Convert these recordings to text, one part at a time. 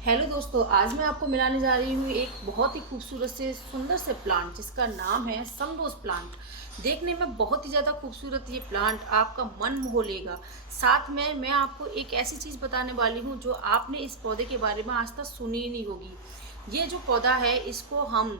Hello दोस्तों, आज मैं आपको मिलाने जा रही हूँ एक बहुत ही खूबसूरत से सुंदर से प्लांट जिसका नाम है समरोज प्लांट। देखने में बहुत ही ज़्यादा खूबसूरत ये प्लांट आपका मन मोह लेगा। साथ में मैं आपको एक ऐसी चीज़ बताने वाली हूँ जो आपने इस पौधे के बारे में आज तक सुनी ही नहीं होगी। ये जो पौधा है इसको हम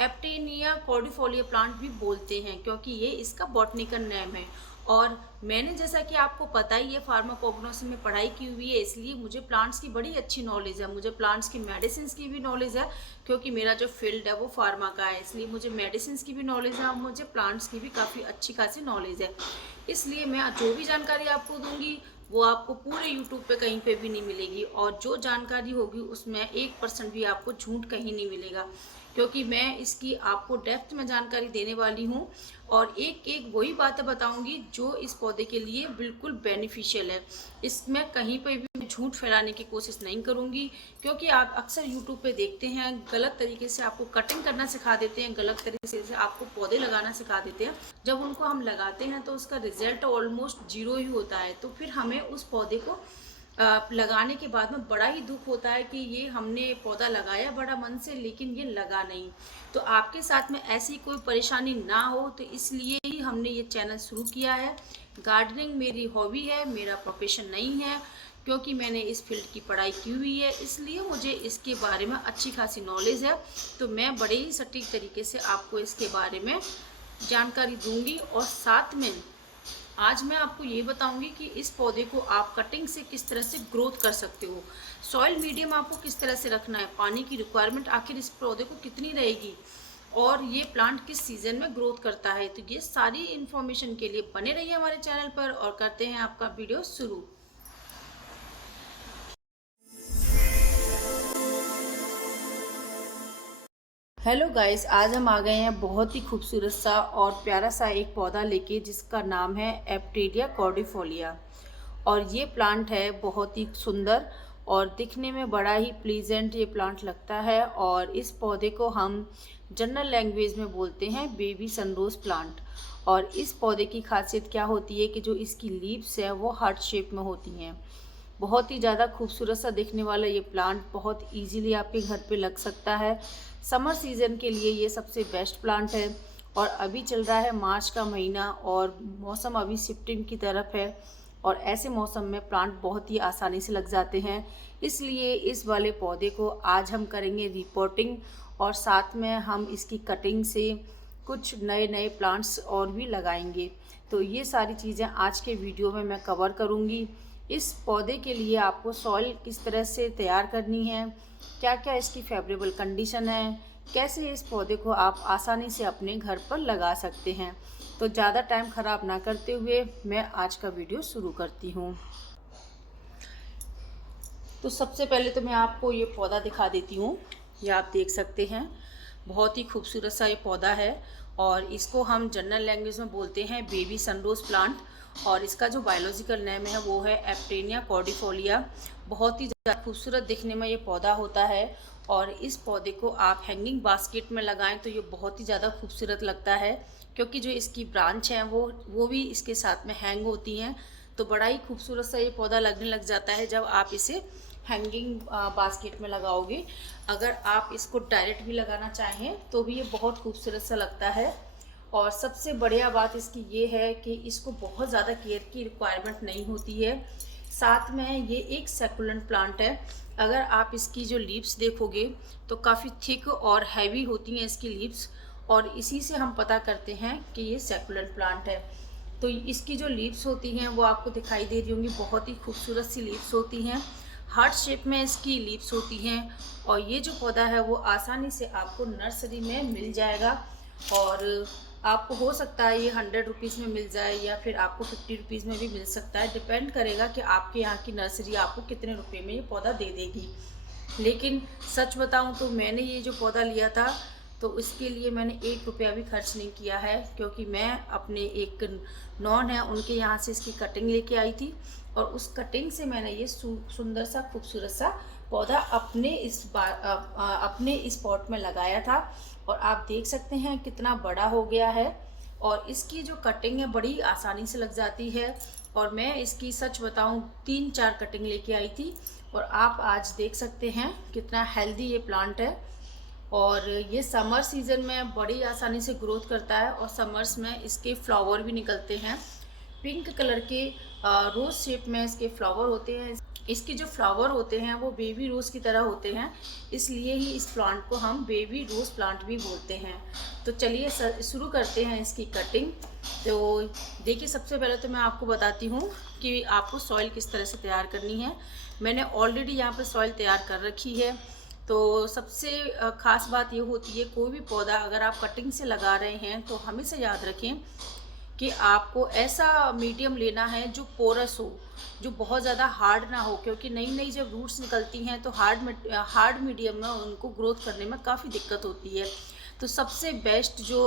एप्टेनिया कॉर्डिफोलिया प्लांट भी बोलते हैं क्योंकि ये इसका बॉटनिकल नेम है। और मैंने जैसा कि आपको पता ही है फार्माकोग्नोसी में पढ़ाई की हुई है, इसलिए मुझे प्लांट्स की बड़ी अच्छी नॉलेज है। मुझे प्लांट्स की मेडिसिन की भी नॉलेज है क्योंकि मेरा जो फील्ड है वो फार्मा का है, इसलिए मुझे मेडिसिन की भी नॉलेज है और मुझे प्लांट्स की भी काफ़ी अच्छी खासी नॉलेज है। इसलिए मैं जो भी जानकारी आपको दूंगी वो आपको पूरे यूट्यूब पे कहीं पे भी नहीं मिलेगी, और जो जानकारी होगी उसमें 1% भी आपको झूठ कहीं नहीं मिलेगा क्योंकि मैं इसकी आपको डेप्थ में जानकारी देने वाली हूँ और एक एक वही बातें बताऊंगी जो इस पौधे के लिए बिल्कुल बेनिफिशियल है। इसमें कहीं पे भी झूठ फैलाने की कोशिश नहीं करूंगी क्योंकि आप अक्सर यूट्यूब पे देखते हैं गलत तरीके से आपको कटिंग करना सिखा देते हैं, गलत तरीके से आपको पौधे लगाना सिखा देते हैं। जब उनको हम लगाते हैं तो उसका रिजल्ट ऑलमोस्ट जीरो ही होता है, तो फिर हमें उस पौधे को लगाने के बाद में बड़ा ही दुख होता है कि ये हमने पौधा लगाया बड़ा मन से लेकिन ये लगा नहीं। तो आपके साथ में ऐसी कोई परेशानी ना हो तो इसलिए ही हमने ये चैनल शुरू किया है। गार्डनिंग मेरी हॉबी है, मेरा प्रोफेशन नहीं है क्योंकि मैंने इस फील्ड की पढ़ाई की हुई है, इसलिए मुझे इसके बारे में अच्छी खासी नॉलेज है। तो मैं बड़े ही सटीक तरीके से आपको इसके बारे में जानकारी दूंगी और साथ में आज मैं आपको ये बताऊंगी कि इस पौधे को आप कटिंग से किस तरह से ग्रोथ कर सकते हो, सॉइल मीडियम आपको किस तरह से रखना है, पानी की रिक्वायरमेंट आखिर इस पौधे को कितनी रहेगी और ये प्लांट किस सीजन में ग्रोथ करता है। तो ये सारी इन्फॉर्मेशन के लिए बने रहिए हमारे चैनल पर और करते हैं आपका वीडियो शुरू। हेलो गाइस, आज हम आ गए हैं बहुत ही खूबसूरत सा और प्यारा सा एक पौधा लेके जिसका नाम है एप्टेरिया कॉर्डिफोलिया। और ये प्लांट है बहुत ही सुंदर और दिखने में बड़ा ही प्लीजेंट ये प्लांट लगता है। और इस पौधे को हम जनरल लैंग्वेज में बोलते हैं बेबी सनरोज प्लांट। और इस पौधे की खासियत क्या होती है कि जो इसकी लीव्स है वो हार्ट शेप में होती हैं। बहुत ही ज़्यादा खूबसूरत सा दिखने वाला ये प्लांट बहुत इजीली आपके घर पे लग सकता है। समर सीज़न के लिए ये सबसे बेस्ट प्लांट है। और अभी चल रहा है मार्च का महीना और मौसम अभी शिफ्टिंग की तरफ है, और ऐसे मौसम में प्लांट बहुत ही आसानी से लग जाते हैं। इसलिए इस वाले पौधे को आज हम करेंगे रिपोर्टिंग और साथ में हम इसकी कटिंग से कुछ नए नए प्लांट्स और भी लगाएंगे। तो ये सारी चीज़ें आज के वीडियो में मैं कवर करूँगी। इस पौधे के लिए आपको सॉइल किस तरह से तैयार करनी है, क्या क्या इसकी फेवरेबल कंडीशन है, कैसे इस पौधे को आप आसानी से अपने घर पर लगा सकते हैं। तो ज़्यादा टाइम ख़राब ना करते हुए मैं आज का वीडियो शुरू करती हूँ। तो सबसे पहले तो मैं आपको ये पौधा दिखा देती हूँ। ये आप देख सकते हैं, बहुत ही खूबसूरत सा ये पौधा है और इसको हम जनरल लैंग्वेज में बोलते हैं बेबी सनरोज प्लांट। और इसका जो बायोलॉजिकल नेम है वो है एप्टेनिया कॉर्डिफोलिया। बहुत ही ज़्यादा खूबसूरत दिखने में ये पौधा होता है और इस पौधे को आप हैंगिंग बास्केट में लगाएं तो ये बहुत ही ज़्यादा खूबसूरत लगता है क्योंकि जो इसकी ब्रांच हैं वो भी इसके साथ में हैंग होती हैं। तो बड़ा ही खूबसूरत सा ये पौधा लगने लग जाता है जब आप इसे हैंगिंग बास्केट में लगाओगे। अगर आप इसको डायरेक्ट भी लगाना चाहें तो भी ये बहुत खूबसूरत सा लगता है। और सबसे बढ़िया बात इसकी ये है कि इसको बहुत ज़्यादा केयर की रिक्वायरमेंट नहीं होती है। साथ में ये एक सेकुलेंट प्लांट है। अगर आप इसकी जो लीव्स देखोगे तो काफ़ी थिक और हैवी होती हैं इसकी लीव्स, और इसी से हम पता करते हैं कि ये सेकुलेंट प्लांट है। तो इसकी जो लीव्स होती हैं वो आपको दिखाई दे रही होंगी, बहुत ही खूबसूरत सी लीव्स होती हैं, हार्ट शेप में इसकी लीव्स होती हैं। और ये जो पौधा है वो आसानी से आपको नर्सरी में मिल जाएगा और आपको हो सकता है ये 100 रुपीज़ में मिल जाए या फिर आपको 50 रुपीज़ में भी मिल सकता है। डिपेंड करेगा कि आपके यहाँ की नर्सरी आपको कितने रुपए में ये पौधा दे देगी। लेकिन सच बताऊँ तो मैंने ये जो पौधा लिया था तो इसके लिए मैंने 1 रुपया भी खर्च नहीं किया है क्योंकि मैं अपने एक नॉन है उनके यहाँ से इसकी कटिंग लेके आई थी और उस कटिंग से मैंने ये सुंदर सा खूबसूरत सा पौधा अपने इस पॉट में लगाया था। और आप देख सकते हैं कितना बड़ा हो गया है और इसकी जो कटिंग है बड़ी आसानी से लग जाती है। और मैं इसकी सच बताऊं 3-4 कटिंग लेके आई थी, और आप आज देख सकते हैं कितना हेल्दी ये प्लांट है। और ये समर सीज़न में बड़ी आसानी से ग्रोथ करता है, और समर्स में इसके फ्लावर भी निकलते हैं। पिंक कलर के रोज़ शेप में इसके फ्लावर होते हैं। इसके जो फ्लावर होते हैं वो बेबी रोज़ की तरह होते हैं, इसलिए ही इस प्लांट को हम बेबी रोज़ प्लांट भी बोलते हैं। तो चलिए शुरू करते हैं इसकी कटिंग। तो देखिए, सबसे पहले तो मैं आपको बताती हूँ कि आपको सॉइल किस तरह से तैयार करनी है। मैंने ऑलरेडी यहाँ पर सॉइल तैयार कर रखी है। तो सबसे ख़ास बात ये होती है, कोई भी पौधा अगर आप कटिंग से लगा रहे हैं तो हमेशा याद रखें कि आपको ऐसा मीडियम लेना है जो पोरस हो, जो बहुत ज़्यादा हार्ड ना हो, क्योंकि नई नई जब रूट्स निकलती हैं तो हार्ड मीडियम में उनको ग्रोथ करने में काफ़ी दिक्कत होती है। तो सबसे बेस्ट जो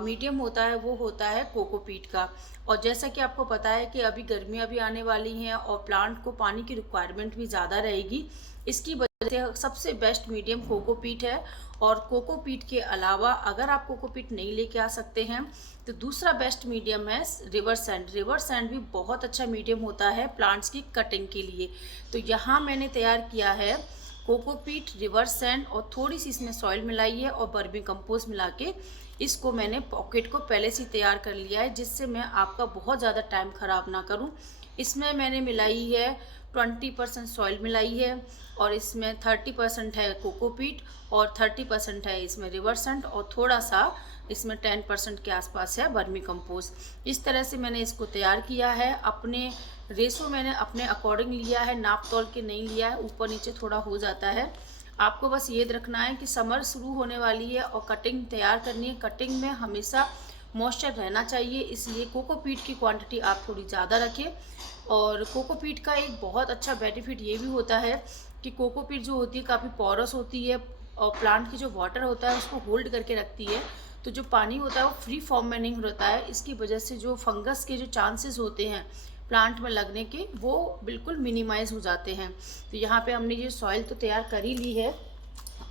मीडियम होता है वो होता है कोकोपीट का। और जैसा कि आपको पता है कि अभी गर्मियाँ भी आने वाली हैं और प्लांट को पानी की रिक्वायरमेंट भी ज़्यादा रहेगी, इसकी वजह से सबसे बेस्ट मीडियम कोकोपीट है। और कोकोपीट के अलावा अगर आप कोकोपीट नहीं लेके आ सकते हैं तो दूसरा बेस्ट मीडियम है रिवर सैंड। रिवर सैंड भी बहुत अच्छा मीडियम होता है प्लांट्स की कटिंग के लिए। तो यहाँ मैंने तैयार किया है कोकोपीट, रिवर सैंड, और थोड़ी सी इसमें सॉइल मिलाई है और वर्मी कंपोस्ट मिला के इसको मैंने पॉकेट को पहले से तैयार कर लिया है, जिससे मैं आपका बहुत ज़्यादा टाइम ख़राब ना करूं। इसमें मैंने मिलाई है 20% सॉइल मिलाई है, और इसमें 30% है कोकोपीट और 30% है इसमें रिवर सैंड, और थोड़ा सा इसमें 10% के आसपास है वर्मी कंपोस्ट। इस तरह से मैंने इसको तैयार किया है। अपने रेशो मैंने अपने अकॉर्डिंग लिया है, नाप तोल के नहीं लिया है, ऊपर नीचे थोड़ा हो जाता है। आपको बस ये रखना है कि समर शुरू होने वाली है और कटिंग तैयार करनी है। कटिंग में हमेशा मॉइस्चर रहना चाहिए, इसलिए कोकोपीट की क्वांटिटी आप थोड़ी ज़्यादा रखें। और कोकोपीट का एक बहुत अच्छा बेनिफिट ये भी होता है कि कोकोपीट जो होती है काफ़ी पोरस होती है, और प्लांट की जो वाटर होता है उसको होल्ड करके रखती है। तो जो पानी होता है वो फ्री फॉर्म में नहीं रहता है, इसकी वजह से जो फंगस के जो चांसेस होते हैं प्लांट में लगने के वो बिल्कुल मिनिमाइज़ हो जाते हैं। तो यहाँ पे हमने ये सॉइल तो तैयार कर ही ली है।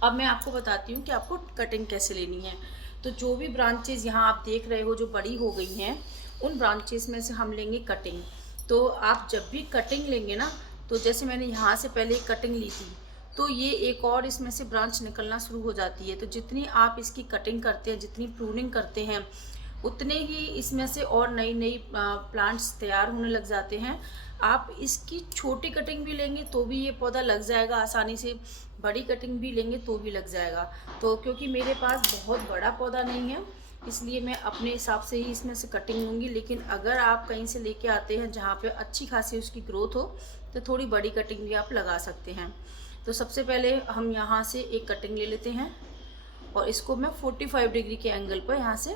अब मैं आपको बताती हूँ कि आपको कटिंग कैसे लेनी है। तो जो भी ब्रांचेज़ यहाँ आप देख रहे हो जो बड़ी हो गई हैं, उन ब्रांचेस में से हम लेंगे कटिंग। तो आप जब भी कटिंग लेंगे ना, तो जैसे मैंने यहाँ से पहले कटिंग ली थी, तो ये एक और इसमें से ब्रांच निकलना शुरू हो जाती है। तो जितनी आप इसकी कटिंग करते हैं, जितनी प्रूनिंग करते हैं, उतने ही इसमें से और नई नई प्लांट्स तैयार होने लग जाते हैं। आप इसकी छोटी कटिंग भी लेंगे तो भी ये पौधा लग जाएगा आसानी से, बड़ी कटिंग भी लेंगे तो भी लग जाएगा। तो क्योंकि मेरे पास बहुत बड़ा पौधा नहीं है, इसलिए मैं अपने हिसाब से ही इसमें से कटिंग लूँगी। लेकिन अगर आप कहीं से लेके आते हैं जहाँ पे अच्छी खासी उसकी ग्रोथ हो, तो थोड़ी बड़ी कटिंग भी आप लगा सकते हैं। तो सबसे पहले हम यहाँ से एक कटिंग ले लेते हैं, और इसको मैं 45 डिग्री के एंगल पर यहाँ से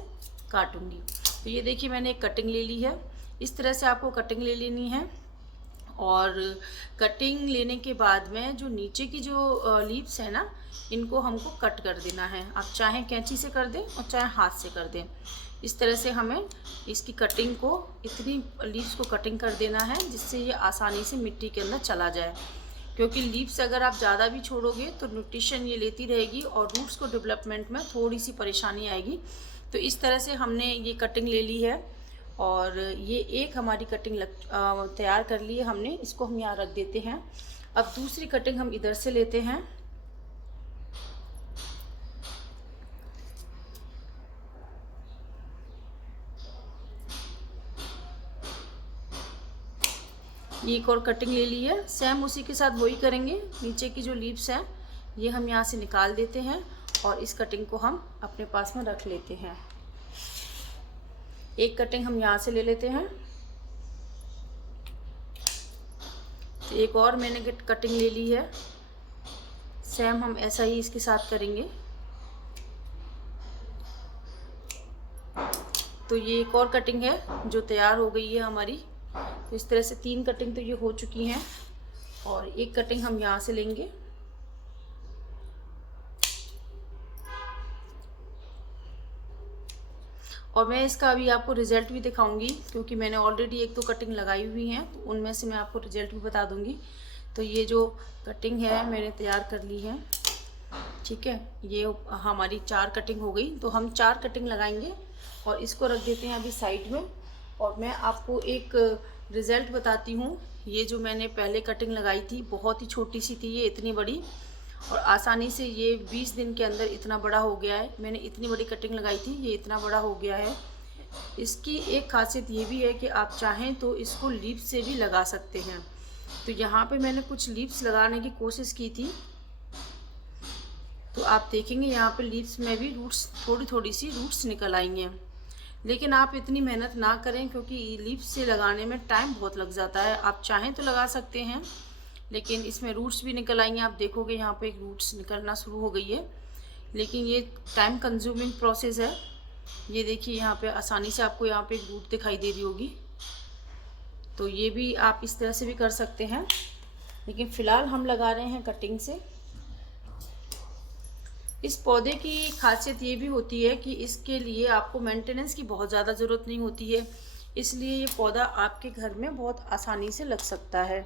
काटूंगी। तो ये देखिए, मैंने एक कटिंग ले ली है। इस तरह से आपको कटिंग ले लेनी है। और कटिंग लेने के बाद में जो नीचे की जो लीव्स है ना, इनको हमको कट कर देना है। आप चाहे कैंची से कर दें और चाहे हाथ से कर दें। इस तरह से हमें इसकी कटिंग को, इतनी लीव्स को कटिंग कर देना है जिससे ये आसानी से मिट्टी के अंदर चला जाए। क्योंकि लीव्स अगर आप ज़्यादा भी छोड़ोगे तो न्यूट्रिशन ये लेती रहेगी और रूट्स को डेवलपमेंट में थोड़ी सी परेशानी आएगी। तो इस तरह से हमने ये कटिंग ले ली है, और ये एक हमारी कटिंग तैयार कर ली है हमने। इसको हम यहाँ रख देते हैं। अब दूसरी कटिंग हम इधर से लेते हैं। ये एक और कटिंग ले ली है, सेम उसी के साथ वही करेंगे। नीचे की जो लीव्स हैं ये हम यहाँ से निकाल देते हैं, और इस कटिंग को हम अपने पास में रख लेते हैं। एक कटिंग हम यहाँ से ले लेते हैं। तो एक और मैंने कटिंग ले ली है, सेम हम ऐसा ही इसके साथ करेंगे। तो ये एक और कटिंग है जो तैयार हो गई है हमारी। तो इस तरह से 3 कटिंग तो ये हो चुकी हैं, और एक कटिंग हम यहाँ से लेंगे। और मैं इसका अभी आपको रिज़ल्ट भी दिखाऊंगी, क्योंकि मैंने ऑलरेडी एक 2 कटिंग लगाई हुई हैं, तो उनमें से मैं आपको रिज़ल्ट भी बता दूंगी। तो ये जो कटिंग है मैंने तैयार कर ली है, ठीक है। ये हमारी 4 कटिंग हो गई। तो हम 4 कटिंग लगाएंगे और इसको रख देते हैं अभी साइड में। और मैं आपको एक रिज़ल्ट बताती हूँ। ये जो मैंने पहले कटिंग लगाई थी बहुत ही छोटी सी थी, ये इतनी बड़ी, और आसानी से ये 20 दिन के अंदर इतना बड़ा हो गया है। मैंने इतनी बड़ी कटिंग लगाई थी, ये इतना बड़ा हो गया है। इसकी एक खासियत ये भी है कि आप चाहें तो इसको लीफ से भी लगा सकते हैं। तो यहाँ पे मैंने कुछ लीव्स लगाने की कोशिश की थी, तो आप देखेंगे यहाँ पे लीव्स में भी रूट्स, थोड़ी थोड़ी सी रूट्स निकल आई हैं। लेकिन आप इतनी मेहनत ना करें, क्योंकि लीव्स से लगाने में टाइम बहुत लग जाता है। आप चाहें तो लगा सकते हैं, लेकिन इसमें रूट्स भी निकल आई हैं। आप देखोगे यहाँ पे रूट्स निकलना शुरू हो गई है, लेकिन ये टाइम कंज्यूमिंग प्रोसेस है। ये देखिए यहाँ पे आसानी से आपको यहाँ पे एक रूट दिखाई दे रही होगी। तो ये भी आप इस तरह से भी कर सकते हैं, लेकिन फ़िलहाल हम लगा रहे हैं कटिंग से। इस पौधे की खासियत ये भी होती है कि इसके लिए आपको मेंटेनेंस की बहुत ज़्यादा ज़रूरत नहीं होती है, इसलिए ये पौधा आपके घर में बहुत आसानी से लग सकता है।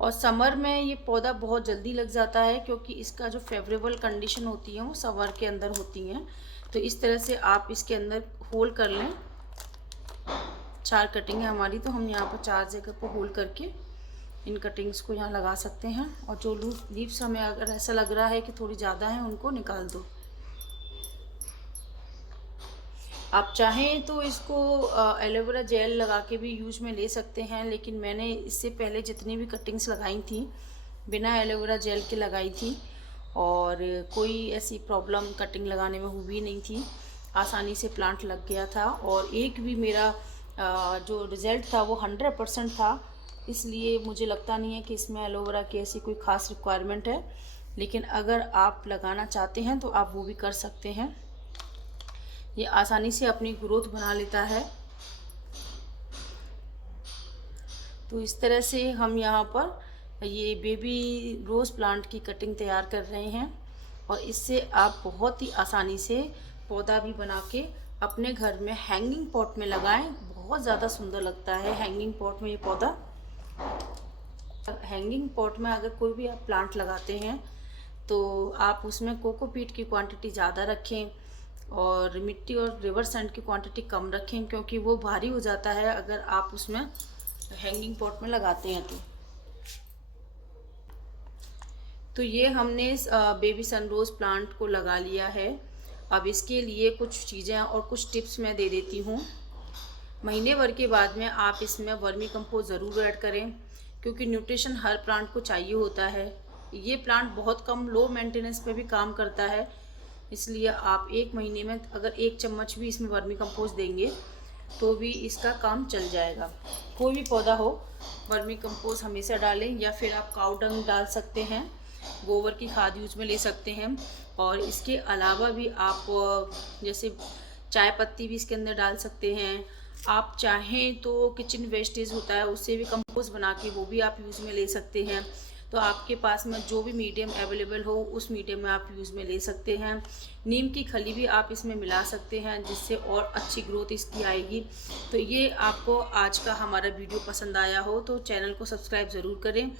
और समर में ये पौधा बहुत जल्दी लग जाता है, क्योंकि इसका जो फेवरेबल कंडीशन होती है वो समर के अंदर होती हैं। तो इस तरह से आप इसके अंदर होल कर लें। 4 कटिंग है हमारी, तो हम यहाँ पर 4 जगह पर होल करके इन कटिंग्स को यहाँ लगा सकते हैं। और जो लीव्स हमें अगर ऐसा लग रहा है कि थोड़ी ज़्यादा है, उनको निकाल दो। आप चाहें तो इसको एलोवेरा जेल लगा के भी यूज में ले सकते हैं, लेकिन मैंने इससे पहले जितनी भी कटिंग्स लगाई थी बिना एलोवेरा जेल के लगाई थी, और कोई ऐसी प्रॉब्लम कटिंग लगाने में हुई नहीं थी। आसानी से प्लांट लग गया था, और एक भी मेरा जो रिज़ल्ट था वो 100% था। इसलिए मुझे लगता नहीं है कि इसमें एलोवेरा की ऐसी कोई ख़ास रिक्वायरमेंट है, लेकिन अगर आप लगाना चाहते हैं तो आप वो भी कर सकते हैं। ये आसानी से अपनी ग्रोथ बना लेता है। तो इस तरह से हम यहाँ पर ये बेबी रोज़ प्लांट की कटिंग तैयार कर रहे हैं, और इससे आप बहुत ही आसानी से पौधा भी बना के अपने घर में हैंगिंग पॉट में लगाएं। बहुत ज़्यादा सुंदर लगता है हैंगिंग पॉट में ये पौधा। हैंगिंग पॉट में अगर कोई भी आप प्लांट लगाते हैं तो आप उसमें कोकोपीट की क्वांटिटी ज़्यादा रखें, और मिट्टी और रिवर सैंड की क्वांटिटी कम रखें, क्योंकि वो भारी हो जाता है अगर आप उसमें हैंगिंग पॉट में लगाते हैं। तो ये हमने बेबी सनरोज़ प्लांट को लगा लिया है। अब इसके लिए कुछ चीज़ें और कुछ टिप्स मैं दे देती हूँ। महीने भर के बाद में आप इसमें वर्मी कंपोस्ट ज़रूर ऐड करें, क्योंकि न्यूट्रिशन हर प्लांट को चाहिए होता है। ये प्लांट बहुत कम लो मेंटेनेंस पे भी काम करता है, इसलिए आप 1 महीने में अगर 1 चम्मच भी इसमें वर्मी कंपोस्ट देंगे तो भी इसका काम चल जाएगा। कोई भी पौधा हो, वर्मी कंपोस्ट हमेशा डालें, या फिर आप काऊ डंग डाल सकते हैं, गोबर की खाद यूज में ले सकते हैं। और इसके अलावा भी आप जैसे चाय पत्ती भी इसके अंदर डाल सकते हैं। आप चाहें तो किचन वेस्टेज होता है, उससे भी कंपोस्ट बना के वो भी आप यूज़ में ले सकते हैं। तो आपके पास में जो भी मीडियम अवेलेबल हो उस मीडियम में आप यूज़ में ले सकते हैं। नीम की खली भी आप इसमें मिला सकते हैं, जिससे और अच्छी ग्रोथ इसकी आएगी। तो ये आपको आज का हमारा वीडियो पसंद आया हो तो चैनल को सब्सक्राइब ज़रूर करें,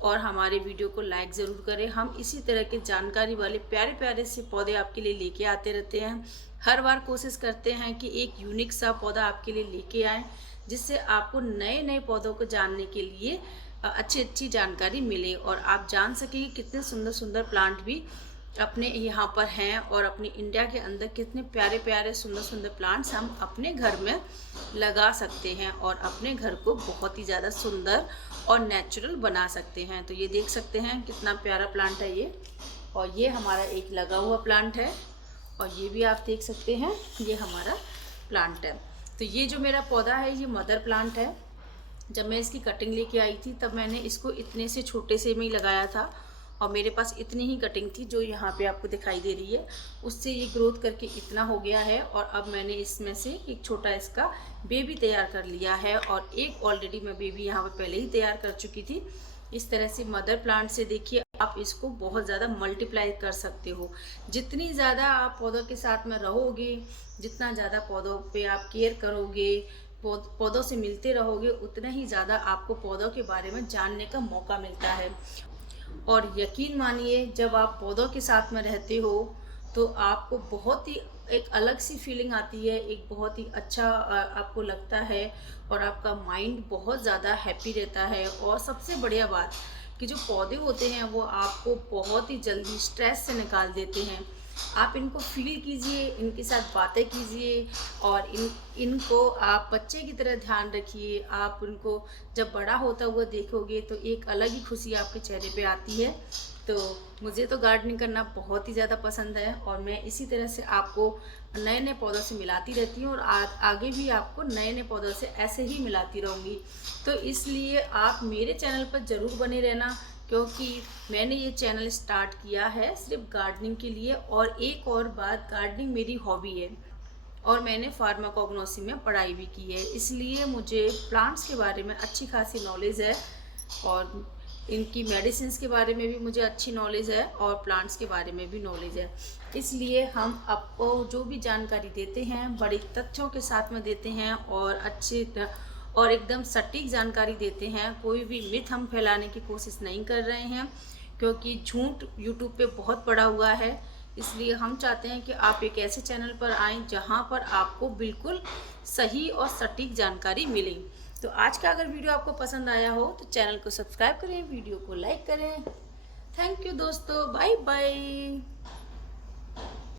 और हमारे वीडियो को लाइक ज़रूर करें। हम इसी तरह के जानकारी वाले प्यारे प्यारे से पौधे आपके लिए लेके आते रहते हैं। हर बार कोशिश करते हैं कि एक यूनिक सा पौधा आपके लिए लेके आएँ, जिससे आपको नए नए पौधों को जानने के लिए अच्छी जानकारी मिले, और आप जान सकें कि कितने सुंदर सुंदर प्लांट भी अपने यहाँ पर हैं, और अपने इंडिया के अंदर कितने प्यारे प्यारे सुंदर सुंदर प्लांट्स हम अपने घर में लगा सकते हैं, और अपने घर को बहुत ही ज़्यादा सुंदर और नेचुरल बना सकते हैं। तो ये देख सकते हैं कितना प्यारा प्लांट है ये, और ये हमारा एक लगा हुआ प्लांट है, और ये भी आप देख सकते हैं ये हमारा प्लांट है। तो ये जो मेरा पौधा है ये मदर प्लांट है। जब मैं इसकी कटिंग लेके आई थी तब मैंने इसको इतने से छोटे से में ही लगाया था, और मेरे पास इतनी ही कटिंग थी जो यहाँ पे आपको दिखाई दे रही है। उससे ये ग्रोथ करके इतना हो गया है, और अब मैंने इसमें से एक छोटा इसका बेबी तैयार कर लिया है, और एक ऑलरेडी मैं बेबी यहाँ पे पहले ही तैयार कर चुकी थी। इस तरह से मदर प्लांट से देखिए आप इसको बहुत ज़्यादा मल्टीप्लाई कर सकते हो। जितनी ज़्यादा आप पौधों के साथ में रहोगे, जितना ज़्यादा पौधों पे आप केयर करोगे, पौधों से मिलते रहोगे, उतना ही ज़्यादा आपको पौधों के बारे में जानने का मौका मिलता है। और यकीन मानिए जब आप पौधों के साथ में रहते हो तो आपको बहुत ही एक अलग सी फीलिंग आती है, एक बहुत ही अच्छा आपको लगता है और आपका माइंड बहुत ज़्यादा हैप्पी रहता है। और सबसे बढ़िया बात कि जो पौधे होते हैं वो आपको बहुत ही जल्दी स्ट्रेस से निकाल देते हैं। आप इनको फील कीजिए, इनके साथ बातें कीजिए और इनको आप बच्चे की तरह ध्यान रखिए। आप उनको जब बड़ा होता हुआ देखोगे तो एक अलग ही खुशी आपके चेहरे पे आती है। तो मुझे तो गार्डनिंग करना बहुत ही ज़्यादा पसंद है और मैं इसी तरह से आपको नए नए पौधों से मिलाती रहती हूँ और आगे भी आपको नए नए पौधों से ऐसे ही मिलाती रहूँगी। तो इसलिए आप मेरे चैनल पर ज़रूर बने रहना, क्योंकि मैंने ये चैनल स्टार्ट किया है सिर्फ गार्डनिंग के लिए। और एक और बात, गार्डनिंग मेरी हॉबी है और मैंने फार्माकोग्नोसी में पढ़ाई भी की है, इसलिए मुझे प्लांट्स के बारे में अच्छी खासी नॉलेज है और इनकी मेडिसिन्स के बारे में भी मुझे अच्छी नॉलेज है और प्लांट्स के बारे में भी नॉलेज है। इसलिए हम आपको जो भी जानकारी देते हैं बड़ी तथ्यों के साथ में देते हैं और और एकदम सटीक जानकारी देते हैं। कोई भी मिथ हम फैलाने की कोशिश नहीं कर रहे हैं, क्योंकि झूठ यूट्यूब पे बहुत पड़ा हुआ है। इसलिए हम चाहते हैं कि आप एक ऐसे चैनल पर आएँ जहाँ पर आपको बिल्कुल सही और सटीक जानकारी मिले। तो आज का अगर वीडियो आपको पसंद आया हो तो चैनल को सब्सक्राइब करें, वीडियो को लाइक करें। थैंक यू दोस्तों, बाय बाय।